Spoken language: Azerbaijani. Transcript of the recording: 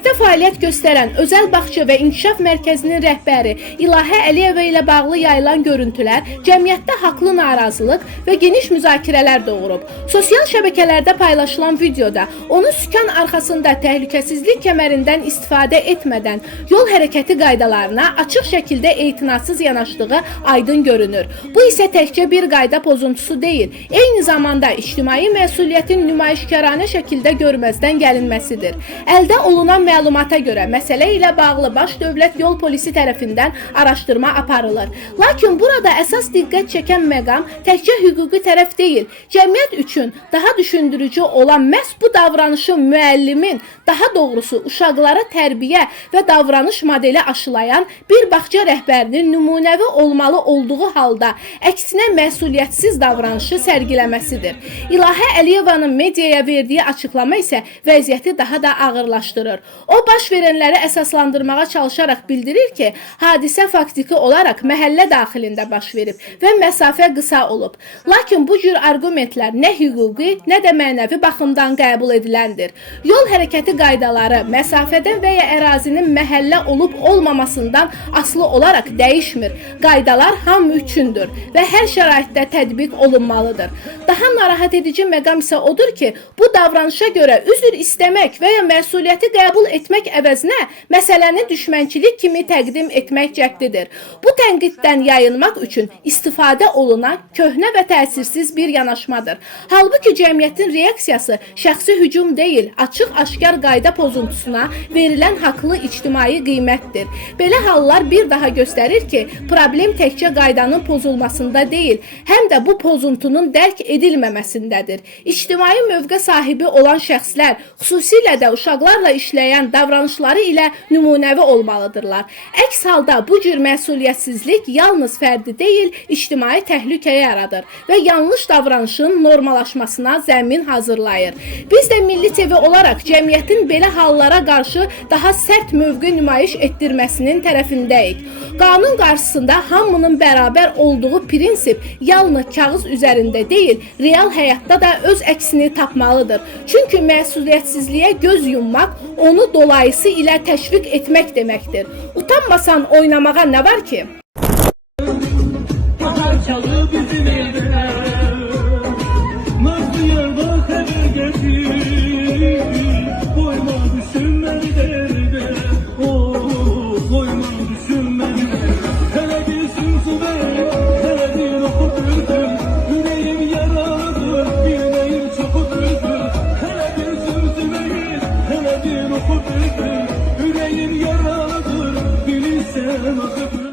Cəmiyyətdə fəaliyyət göstərən Özəl Bağça və İnkişaf Mərkəzinin rəhbəri İlahə Əliyeva ilə bağlı yayılan görüntülər cəmiyyətdə haqlı narazılıq və geniş müzakirələr doğurub. Sosial şəbəkələrdə paylaşılan videoda onun sükan arxasında təhlükəsizlik kəmərindən istifadə etmədən yol hərəkəti qaydalarına açıq şəkildə etinasız yanaşdığı aydın görünür. Bu isə təkcə bir qayda pozuntusu deyil, eyni zamanda ictimai məsuliyyətin nümayişkaranə şəkildə görməzdən gəlinməsidir. Əldə olunan məlumata görə məsələ ilə bağlı Baş Dövlət Yol Polisi tərəfindən araşdırma aparılır. Lakin burada əsas diqqət çəkən məqam təkcə hüquqi tərəf deyil, cəmiyyət üçün daha düşündürücü olan məhz bu davranışın müəllimin, daha doğrusu uşaqlara tərbiyə və davranış modeli aşılayan bir bağça rəhbərinin nümunəvi olmalı olduğu halda əksinə məsuliyyətsiz davranışı sərgiləməsidir. İlahə Əliyevanın mediaya verdiyi açıqlama isə vəziyyəti daha da ağırlaşdırır. O, baş verənləri əsaslandırmağa çalışaraq bildirir ki, hadisə faktiki olaraq məhəllə daxilində baş verib və məsafə qısa olub. Lakin bu cür argumentlər nə hüquqi, nə də mənəvi baxımdan qəbul ediləndir. Yol hərəkəti qaydaları məsafədən və ya ərazinin məhəllə olub olmamasından asılı olaraq dəyişmir. Qaydalar hamı üçündür və hər şəraitdə tətbiq olunmalıdır. Daha narahat edici məqam isə odur ki, bu davranışa görə üzr istəmək və ya məsuliyyəti qəbul etmək əvəzinə məsələni düşmənçilik kimi təqdim etmək cəhdidir. Bu tənqiddən yayınmaq üçün istifadə olunan köhnə və təsirsiz bir yanaşmadır. Halbuki cəmiyyətin reaksiyası şəxsi hücum deyil, açıq-aşkar qayda pozuntusuna verilən haqlı ictimai qiymətdir. Belə hallar bir daha göstərir ki, problem təkcə qaydanın pozulmasında deyil, həm də bu pozuntunun dərk edilməməsindədir. İctimai mövqe sahibi olan şəxslər, xüsusilə də uşaqlarla işləyən davranışları ilə nümunəvi olmalıdırlar. Əks halda bu cür məsuliyyətsizlik yalnız fərdi deyil, ictimai təhlükə yaradır və yanlış davranışın normallaşmasına zəmin hazırlayır. Biz də Milli TV olaraq cəmiyyətin belə hallara qarşı daha sərt mövqe nümayiş etdirməsinin tərəfindəyik. Qanun qarşısında hamının bərabər olduğu prinsip yalnız kağız üzərində deyil, real həyatda da öz əksini tapmalıdır. Çünki məsuliyyətsizliyə göz yummaq onu dolayısı ilə təşviq etmək deməkdir. Utanmasan oynamağa nə var ki? Yüreğim yaralıdır, bilirsen akıdır.